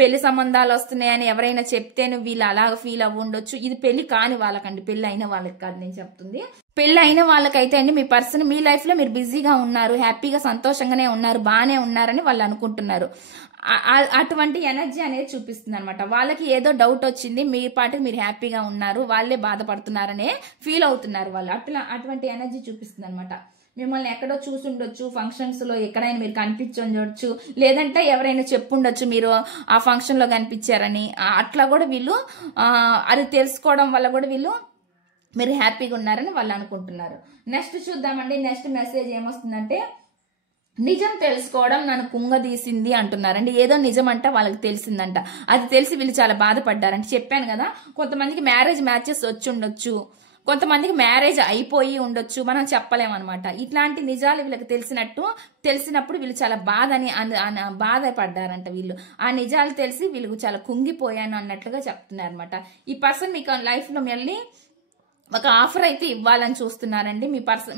పెళ్లి సంబంధాలు వస్తున్నాయని ఎవరైనా చెప్తేనే వీళ్ళు అలాగ ఫీల్ అవ్వ ఉండొచ్చు. ఇది పెళ్లి కాని వాళ్ళకండి, పెళ్లి అయిన వాళ్ళకి కాదు నేను చెప్తుంది. పెళ్లి అయిన వాళ్ళకైతే అండి మీ పర్సన్ మీ లైఫ్ లో మీరు బిజీగా ఉన్నారు, హ్యాపీగా సంతోషంగానే ఉన్నారు, బాగానే ఉన్నారని వాళ్ళు అనుకుంటున్నారు. అటువంటి ఎనర్జీ అనేది చూపిస్తుంది అనమాట. వాళ్ళకి ఏదో డౌట్ వచ్చింది, మీ పాటికి మీరు హ్యాపీగా ఉన్నారు, వాళ్ళే బాధపడుతున్నారనే ఫీల్ అవుతున్నారు వాళ్ళు. అటువంటి ఎనర్జీ చూపిస్తుంది అనమాట. మిమ్మల్ని ఎక్కడో చూసుండొచ్చు, ఫంక్షన్స్ లో ఎక్కడైనా మీరు కనిపించుండొచ్చు, లేదంటే ఎవరైనా చెప్పుండొచ్చు మీరు ఆ ఫంక్షన్ లో కనిపించారని. అట్లా కూడా వీళ్ళు అది తెలుసుకోవడం వల్ల కూడా వీళ్ళు మీరు హ్యాపీగా ఉన్నారని వాళ్ళు అనుకుంటున్నారు. నెక్స్ట్ చూద్దామండి. నెక్స్ట్ మెసేజ్ ఏమొస్తుందంటే నిజం తెలుసుకోవడం నన్ను కుంగదీసింది అంటున్నారండి. ఏదో నిజం అంట వాళ్ళకి తెలిసిందంట, అది తెలిసి వీళ్ళు చాలా బాధపడ్డారంట. చెప్పాను కదా, కొంతమందికి మ్యారేజ్ మ్యాచెస్ వచ్చి ఉండొచ్చు, కొంతమందికి మ్యారేజ్ అయిపోయి ఉండొచ్చు, మనం చెప్పలేమన్నమాట. ఇట్లాంటి నిజాలు వీళ్ళకి తెలిసినప్పుడు వీళ్ళు చాలా బాధపడ్డారంట. వీళ్ళు ఆ నిజాలు తెలిసి వీళ్ళకు చాలా కుంగిపోయాను అన్నట్లుగా చెప్తున్నారు అనమాట. ఈ పర్సన్ మీకు లైఫ్ లో మళ్ళీ ఒక ఆఫర్ అయితే ఇవ్వాలని చూస్తున్నారండి.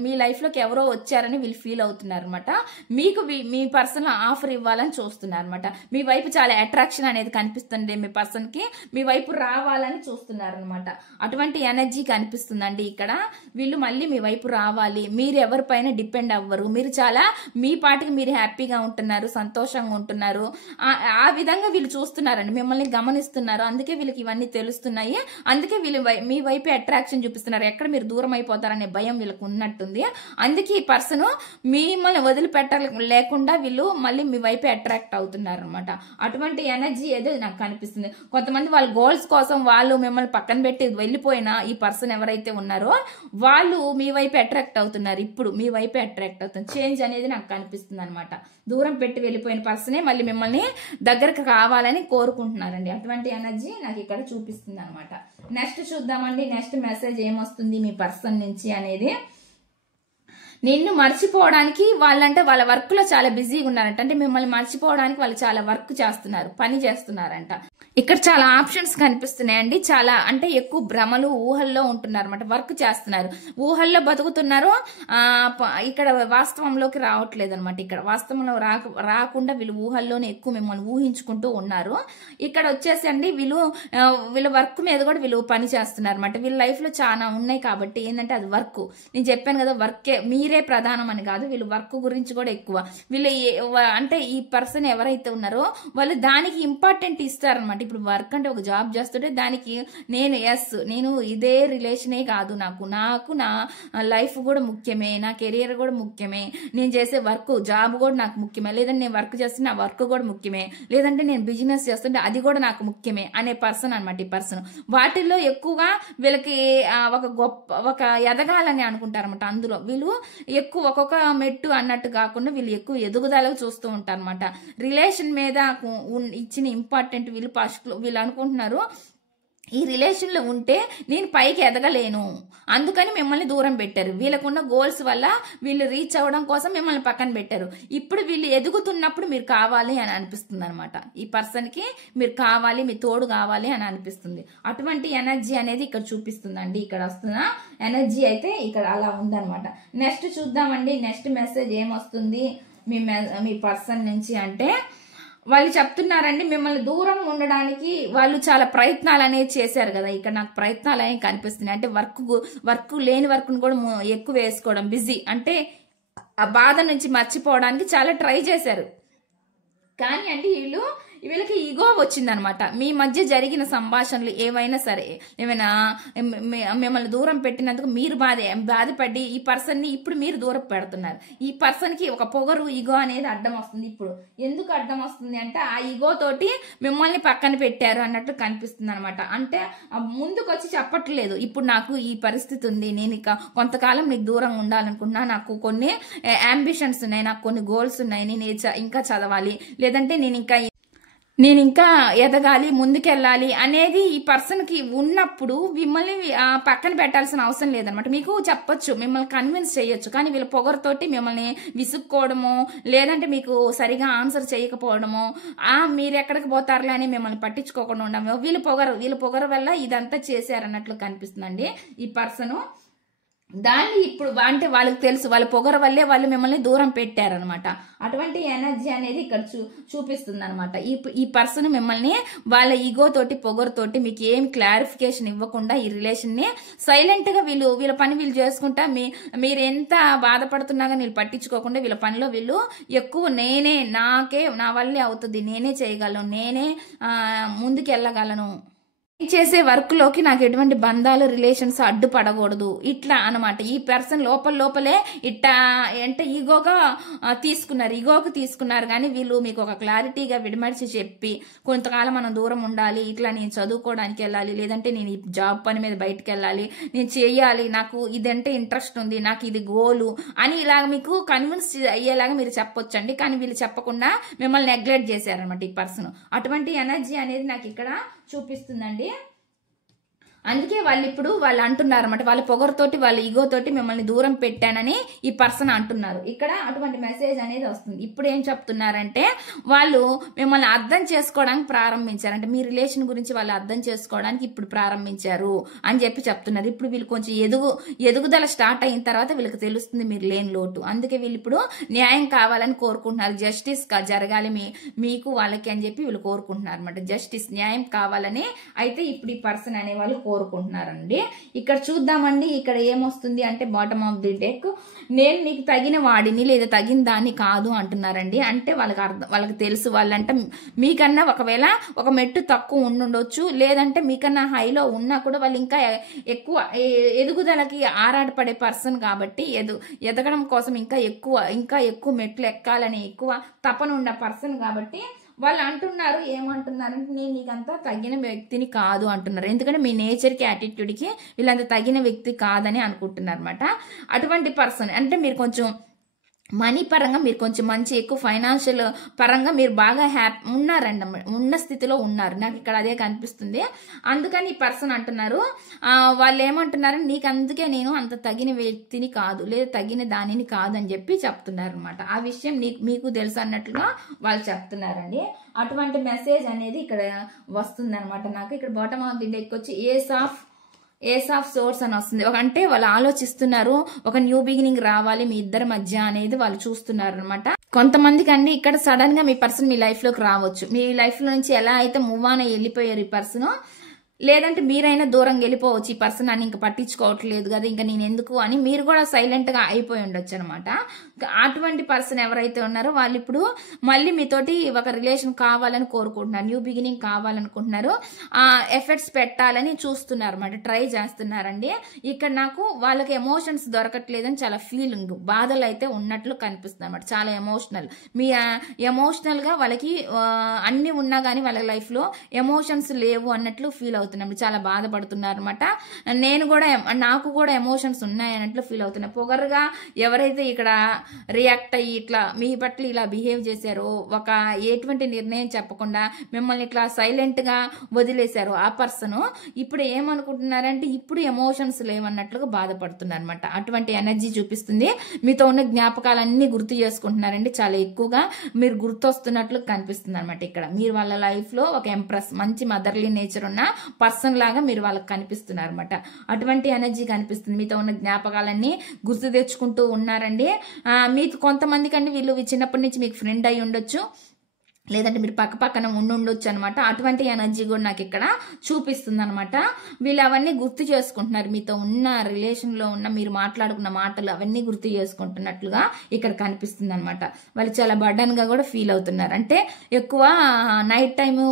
మీ లైఫ్ లోకి ఎవరో వచ్చారని వీళ్ళు ఫీల్ అవుతున్నారు అనమాట. మీకు మీ పర్సన్ ఆఫర్ ఇవ్వాలని చూస్తున్నారు అనమాట. మీ వైపు చాలా అట్రాక్షన్ అనేది కనిపిస్తుంది, మీ పర్సన్ కి మీ వైపు రావాలని చూస్తున్నారు అనమాట. అటువంటి ఎనర్జీ కనిపిస్తుందండి ఇక్కడ. వీళ్ళు మళ్ళీ మీ వైపు రావాలి, మీరు ఎవరిపైన డిపెండ్ అవ్వరు, మీరు చాలా మీ పాటికి మీరు హ్యాపీగా ఉంటున్నారు, సంతోషంగా ఉంటున్నారు. ఆ విధంగా వీళ్ళు చూస్తున్నారండి, మిమ్మల్ని గమనిస్తున్నారు. అందుకే వీళ్ళకి ఇవన్నీ తెలుస్తున్నాయి. అందుకే వీళ్ళు మీ వైపు అట్రాక్షన్ చూపిస్తున్నారు. ఎక్కడ మీరు దూరం అయిపోతారనే భయం వీళ్ళకి ఉన్నట్టుంది. అందుకే ఈ పర్సన్ మిమ్మల్ని వదిలిపెట్టలేకుండా వీళ్ళు మళ్ళీ మీ వైపే అట్రాక్ట్ అవుతున్నారు అనమాట. అటువంటి ఎనర్జీ ఏదో నాకు కనిపిస్తుంది. కొంతమంది వాళ్ళ గోల్స్ కోసం వాళ్ళు మిమ్మల్ని పక్కన పెట్టి వెళ్ళిపోయిన ఈ పర్సన్ ఎవరైతే ఉన్నారో వాళ్ళు మీ వైపే అట్రాక్ట్ అవుతున్నారు. ఇప్పుడు మీ వైపే అట్రాక్ట్ అవుతుంది. చేంజ్ అనేది నాకు కనిపిస్తుంది అనమాట. దూరం పెట్టి వెళ్ళిపోయిన పర్సనే మళ్ళీ మిమ్మల్ని దగ్గరకు కావాలని కోరుకుంటున్నారండి. అటువంటి ఎనర్జీ నాకు ఇక్కడ చూపిస్తుంది అనమాట. నెక్స్ట్ చూద్దామండి. నెక్స్ట్ మెసేజ్ ఏమొస్తుంది మీ పర్సన్ నుంచి అనేది. నిన్ను మర్చిపోవడానికి వాళ్ళంటే వాళ్ళ వర్క్ లో చాలా బిజీగా ఉన్నారంట. అంటే మిమ్మల్ని మర్చిపోవడానికి వాళ్ళు చాలా వర్క్ చేస్తున్నారు, పని చేస్తున్నారంట. ఇక్కడ చాలా ఆప్షన్స్ కనిపిస్తున్నాయండి. చాలా అంటే ఎక్కువ భ్రమలు ఊహల్లో ఉంటున్నారు అనమాట. వర్క్ చేస్తున్నారు, ఊహల్లో బతుకుతున్నారు. ఇక్కడ వాస్తవంలోకి రావట్లేదు అనమాట. ఇక్కడ వాస్తవంలో రాకుండా వీళ్ళు ఊహల్లోనే ఎక్కువ మిమ్మల్ని ఊహించుకుంటూ ఉన్నారు. ఇక్కడ వచ్చేసి అండి వీళ్ళ వర్క్ మీద కూడా వీళ్ళు పని చేస్తున్నారు అనమాట. వీళ్ళ లైఫ్ లో చాలా ఉన్నాయి కాబట్టి ఏంటంటే అది వర్క్. నేను చెప్పాను కదా, వర్కే మీరే ప్రధానం అని కాదు, వీళ్ళు వర్క్ గురించి కూడా ఎక్కువ. వీళ్ళు అంటే ఈ పర్సన్ ఎవరైతే ఉన్నారో వాళ్ళు దానికి ఇంపార్టెంట్ ఇస్తారనమాట. ఇప్పుడు వర్క్ అంటే ఒక జాబ్ చేస్తుంటే దానికి నేను ఇదే రిలేషనే కాదు, నాకు నా లైఫ్ కూడా ముఖ్యమే, నా కెరియర్ కూడా ముఖ్యమే, నేను చేసే వర్క్ జాబ్ కూడా నాకు ముఖ్యమే, లేదంటే నేను వర్క్ చేస్తే నా వర్క్ కూడా ముఖ్యమే, లేదంటే నేను బిజినెస్ చేస్తుంటే అది కూడా నాకు ముఖ్యమే అనే పర్సన్ అనమాట ఈ పర్సన్. వాటిల్లో ఎక్కువగా వీళ్ళకి ఒక ఎదగాలని అనుకుంటారనమాట. అందులో వీళ్ళు ఎక్కువ ఒక్కొక్క మెట్టు అన్నట్టు కాకుండా వీళ్ళు ఎక్కువ ఎదుగుదలకు చూస్తూ ఉంటారు అనమాట. రిలేషన్ మీద ఇచ్చిన ఇంపార్టెంట్ వీళ్ళు అనుకుంటున్నారు, ఈ రిలేషన్ లో ఉంటే నేను పైకి ఎదగలేను, అందుకని మిమ్మల్ని దూరం పెట్టారు. వీళ్ళకున్న గోల్స్ వల్ల వీళ్ళు రీచ్ అవ్వడం కోసం మిమ్మల్ని పక్కన పెట్టారు. ఇప్పుడు వీళ్ళు ఎదుగుతున్నప్పుడు మీరు కావాలి అని అనిపిస్తుంది అనమాట. ఈ పర్సన్ కి మీరు కావాలి, మీ తోడు కావాలి అని అనిపిస్తుంది. అటువంటి ఎనర్జీ అనేది ఇక్కడ చూపిస్తుందండి. ఇక్కడ వస్తున్న ఎనర్జీ అయితే ఇక్కడ అలా ఉందన్నమాట. నెక్స్ట్ చూద్దామండి. నెక్స్ట్ మెసేజ్ ఏమొస్తుంది మీ పర్సన్ నుంచి అంటే వాళ్ళు చెప్తున్నారండి మిమ్మల్ని దూరం ఉండడానికి వాళ్ళు చాలా ప్రయత్నాలు అనేది చేశారు కదా. ఇక్కడ నాకు ప్రయత్నాలు అనేవి కనిపిస్తున్నాయి. అంటే వర్క్ లేని వర్క్ను కూడా ఎక్కువ వేసుకోవడం, బిజీ అంటే ఆ బాధ నుంచి మర్చిపోవడానికి చాలా ట్రై చేశారు. కానీ అండి వీళ్ళకి ఈగో వచ్చిందనమాట. మీ మధ్య జరిగిన సంభాషణలు ఏవైనా సరే, ఏమైనా మిమ్మల్ని దూరం పెట్టినందుకు మీరు బాధపడి ఈ పర్సన్ ని ఇప్పుడు మీరు దూరం పెడుతున్నారు. ఈ పర్సన్ కి ఒక పొగరు, ఈగో అనేది అడ్డం వస్తుంది. ఇప్పుడు ఎందుకు అడ్డం వస్తుంది అంటే ఆ ఈగో తోటి మిమ్మల్ని పక్కన పెట్టారు అన్నట్టు కనిపిస్తుంది అనమాట. అంటే ముందుకు వచ్చి చెప్పట్లేదు, ఇప్పుడు నాకు ఈ పరిస్థితి ఉంది, నేను ఇక కొంతకాలం నీకు దూరంగా ఉండాలనుకుంటున్నా, నాకు కొన్ని అంబిషన్స్ ఉన్నాయి, నాకు కొన్ని గోల్స్ ఉన్నాయి, నేను ఇంకా చదవాలి, లేదంటే నేను ఇంకా ఎదగాలి, ముందుకెళ్ళాలి అనేది ఈ పర్సన్ కి ఉన్నప్పుడు మిమ్మల్ని పక్కన పెట్టాల్సిన అవసరం లేదనమాట. మీకు చెప్పొచ్చు, మిమ్మల్ని కన్విన్స్ చేయొచ్చు. కానీ వీళ్ళ పొగరుతోటి మిమ్మల్ని విసుక్కోవడము, లేదంటే మీకు సరిగా ఆన్సర్ చేయకపోవడము, మీరు ఎక్కడికి పోతారులే అని మిమ్మల్ని పట్టించుకోకుండా ఉండము, వీళ్ళ పొగరు వల్ల ఇదంతా చేశారన్నట్లు కనిపిస్తుందండి ఈ పర్సన్. దాన్ని ఇప్పుడు అంటే వాళ్ళకి తెలుసు, వాళ్ళ పొగర వల్లే వాళ్ళు మిమ్మల్ని దూరం పెట్టారనమాట. అటువంటి ఎనర్జీ అనేది ఇక్కడ చూపిస్తుంది అనమాట. ఈ పర్సన్ మిమ్మల్ని వాళ్ళ ఈగో తోటి, పొగరుతోటి మీకు ఏం క్లారిఫికేషన్ ఇవ్వకుండా ఈ రిలేషన్ ని సైలెంట్ గా వీళ్ళ పని వీళ్ళు చేసుకుంటా, మీరు ఎంత బాధపడుతున్నా కానీ వీళ్ళు పట్టించుకోకుండా వీళ్ళ పనిలో వీళ్ళు ఎక్కువ నా వల్లే అవుతుంది, నేనే చేయగలను, నేనే ముందుకు వెళ్ళగలను, చేసే వర్క్ లోకి నాకు ఎటువంటి బంధాలు, రిలేషన్స్ అడ్డుపడకూడదు, ఇట్లా అనమాట. ఈ పర్సన్ లోపలే ఇట్లా అంటే ఈగోకి తీసుకున్నారు. కానీ వీళ్ళు మీకు ఒక క్లారిటీగా విడమర్చి చెప్పి, కొంతకాలం మనం దూరం ఉండాలి, ఇట్లా నేను చదువుకోవడానికి వెళ్ళాలి, లేదంటే నేను ఈ జాబ్ పని మీద బయటకు వెళ్ళాలి, నేను చేయాలి, నాకు ఇదంటే ఇంట్రెస్ట్ ఉంది, నాకు ఇది గోలు అని ఇలాగ మీకు కన్విన్స్ అయ్యేలాగా మీరు చెప్పొచ్చండి. కానీ వీళ్ళు చెప్పకుండా మిమ్మల్ని నెగ్లెక్ట్ చేశారనమాట ఈ పర్సన్. అటువంటి ఎనర్జీ అనేది నాకు ఇక్కడ చూపిస్తుందండి. అందుకే వాళ్ళు అంటున్నారు అనమాట, వాళ్ళ పొగరుతోటి, వాళ్ళ ఈగోతోటి మిమ్మల్ని దూరం పెట్టానని ఈ పర్సన్ అంటున్నారు. ఇక్కడ అటువంటి మెసేజ్ అనేది వస్తుంది. ఇప్పుడు ఏం చెప్తున్నారంటే వాళ్ళు మిమ్మల్ని అర్థం చేసుకోవడానికి ప్రారంభించారు, అంటే మీ రిలేషన్ గురించి వాళ్ళు అర్థం చేసుకోవడానికి ఇప్పుడు ప్రారంభించారు అని చెప్తున్నారు. ఇప్పుడు వీళ్ళు కొంచెం ఎదుగుదల స్టార్ట్ అయిన తర్వాత వీళ్ళకి తెలుస్తుంది మీరు లేని లోటు. అందుకే వీళ్ళు ఇప్పుడు న్యాయం కావాలని కోరుకుంటున్నారు, జస్టిస్ జరగాలి మీకు వాళ్ళకి అని చెప్పి వీళ్ళు కోరుకుంటున్నారు అనమాట. జస్టిస్, న్యాయం కావాలని అయితే ఇప్పుడు ఈ పర్సన్ అనే వాళ్ళు కోరుకుంటున్నారండి. ఇక్కడ చూద్దామండి, ఇక్కడ ఏమొస్తుంది అంటే బాటమ్ ఆఫ్ ది డెక్, నేను నీకు తగిన వాడిని లేదా తగిన దాన్ని కాదు అంటున్నారండి. అంటే వాళ్ళకి తెలుసు, వాళ్ళంటే మీకన్నా ఒకవేళ ఒక మెట్టు తక్కువ ఉండుండొచ్చు, లేదంటే మీకన్నా హైలో ఉన్నా కూడా వాళ్ళు ఇంకా ఎక్కువ ఎదుగుదలకి ఆరాటపడే పర్సన్ కాబట్టి, ఎదగడం కోసం ఇంకా ఎక్కువ మెట్లు ఎక్కాలని ఎక్కువ తపన ఉన్న పర్సన్ కాబట్టి వాళ్ళు ఏమంటున్నారంటే నేను నీకంతా తగిన వ్యక్తిని కాదు అంటున్నారు. ఎందుకంటే మీ నేచర్కి, యాటిట్యూడ్కి వీళ్ళంత తగిన వ్యక్తి కాదని అనుకుంటున్నారు అనమాట. అటువంటి పర్సన్ అంటే మీరు కొంచెం మనీ పరంగా మీరు కొంచెం మంచి ఎక్కువ ఫైనాన్షియల్ పరంగా మీరు బాగా ఉన్నారండి, ఉన్న స్థితిలో ఉన్నారు. నాకు ఇక్కడ అదే కనిపిస్తుంది. అందుకని ఈ పర్సన్ అంటున్నారు, వాళ్ళు ఏమంటున్నారంటే నీకు అందుకే నేను అంత తగిన వ్యక్తిని కాదు, లేదా తగిన దానిని కాదు అని చెప్తున్నారు అనమాట. ఆ విషయం మీకు తెలుసు అన్నట్లుగా వాళ్ళు చెప్తున్నారండి. అటువంటి మెసేజ్ అనేది ఇక్కడ వస్తుంది అనమాట. నాకు ఇక్కడ బాటమ్ ఆఫ్ ది డెక్ వచ్చి ఏస్ ఆఫ్ సోర్స్ అని వస్తుంది. అంటే వాళ్ళు ఆలోచిస్తున్నారు, ఒక న్యూ బిగినింగ్ రావాలి మీ ఇద్దరి మధ్య అనేది వాళ్ళు చూస్తున్నారు అనమాట. కొంతమందికి అండి ఇక్కడ సడన్ గా మీ పర్సన్ మీ లైఫ్ లోకి రావచ్చు. మీ లైఫ్ లో నుంచి ఎలా అయితే మూవ్ ఆన్ వెళ్ళిపోయారు ఈ పర్సన్, లేదంటే మీరైనా దూరంగా వెళ్ళిపోవచ్చు. ఈ పర్సన్ అని ఇంకా పట్టించుకోవట్లేదు కదా, ఇంకా నేను ఎందుకు అని మీరు కూడా సైలెంట్ గా అయిపోయి ఉండొచ్చు అనమాట. అటువంటి పర్సన్ ఎవరైతే ఉన్నారో వాళ్ళు ఇప్పుడు మళ్ళీ మీతోటి ఒక రిలేషన్ కావాలని కోరుకుంటున్నారు, న్యూ బిగినింగ్ కావాలనుకుంటున్నారు, ఎఫర్ట్స్ పెట్టాలని చూస్తున్నారు అనమాట, ట్రై చేస్తున్నారండి. ఇక్కడ నాకు వాళ్ళకి ఎమోషన్స్ దొరకట్లేదని చాలా ఫీలింగ్, బాధలు అయితే ఉన్నట్లు కనిపిస్తుంది అనమాట. చాలా ఎమోషనల్ గా వాళ్ళకి అన్ని ఉన్నా కానీ వాళ్ళ లైఫ్ లో ఎమోషన్స్ లేవు అన్నట్లు ఫీల్ అవుతున్నాం, చాలా బాధపడుతున్నారు అనమాట. నాకు కూడా ఎమోషన్స్ ఉన్నాయన్నట్లు ఫీల్ అవుతున్నాయి. పొగరుగా ఎవరైతే ఇక్కడ రియాక్ట్ అయ్యి ఇట్లా మీ పట్ల ఇలా బిహేవ్ చేశారో, ఒక ఎటువంటి నిర్ణయం చెప్పకుండా మిమ్మల్ని ఇట్లా సైలెంట్ గా వదిలేశారు ఆ పర్సన్, ఇప్పుడు ఏమనుకుంటున్నారంటే ఇప్పుడు ఎమోషన్స్ లేవన్నట్లుగా బాధపడుతున్నారు అనమాట. అటువంటి ఎనర్జీ చూపిస్తుంది. మీతో ఉన్న జ్ఞాపకాలన్నీ గుర్తు చేసుకుంటున్నారండి, చాలా ఎక్కువగా మీరు గుర్తొస్తున్నట్లు కనిపిస్తుంది అనమాట. ఇక్కడ మీరు వాళ్ళ లైఫ్ లో ఒక ఎంప్రెస్, మంచి మదర్లీ నేచర్ ఉన్న పర్సన్ లాగా మీరు వాళ్ళకి కనిపిస్తున్నారు అనమాట. అటువంటి ఎనర్జీ కనిపిస్తుంది. మీతో ఉన్న జ్ఞాపకాలన్నీ గుర్తు తెచ్చుకుంటూ ఉన్నారండి. మీకు కొంతమంది కంటే వీళ్ళు చిన్నప్పటి నుంచి మీకు ఫ్రెండ్ అయి ఉండొచ్చు, లేదంటే మీరు పక్క పక్కన ఉండొచ్చు అనమాట. అటువంటి ఎనర్జీ కూడా నాకు ఇక్కడ చూపిస్తుంది అనమాట. వీళ్ళు అవన్నీ గుర్తు చేసుకుంటున్నారు, మీతో ఉన్న రిలేషన్లో ఉన్న మీరు మాట్లాడుకున్న మాటలు అవన్నీ గుర్తు చేసుకుంటున్నట్లుగా ఇక్కడ కనిపిస్తుంది అనమాట. వాళ్ళు చాలా బర్డన్గా కూడా ఫీల్ అవుతున్నారు. అంటే ఎక్కువ నైట్ టైము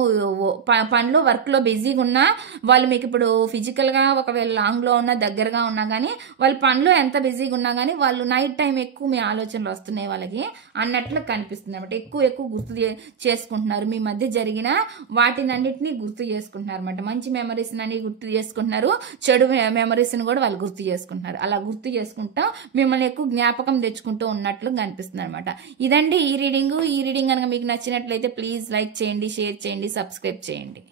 పనిలో వర్క్లో బిజీగా ఉన్నా, వాళ్ళు మీకు ఇప్పుడు ఫిజికల్గా ఒకవేళ లాంగ్లో ఉన్నా దగ్గరగా ఉన్నా కానీ, వాళ్ళు పనిలో ఎంత బిజీగా ఉన్నా కానీ వాళ్ళు నైట్ టైం ఎక్కువ మీ ఆలోచనలు వస్తున్నాయి వాళ్ళకి అన్నట్లు కనిపిస్తుంది అనమాట. ఎక్కువ గుర్తు చేసుకుంటున్నారు, మీ మధ్య జరిగిన వాటినన్నిటిని గుర్తు చేసుకుంటున్నారు అనమాట. మంచి మెమరీస్ అన్ని గుర్తు చేసుకుంటున్నారు, చెడు మెమరీస్ ని కూడా వాళ్ళు గుర్తు చేసుకుంటున్నారు. అలా గుర్తు చేసుకుంటా మిమ్మల్ని ఎక్కువ జ్ఞాపకం తెచ్చుకుంటూ ఉన్నట్లు కనిపిస్తుంది అనమాట. ఇదండి ఈ రీడింగ్ కనుక మీకు నచ్చినట్లయితే ప్లీజ్ లైక్ చేయండి, షేర్ చేయండి, సబ్స్క్రైబ్ చేయండి.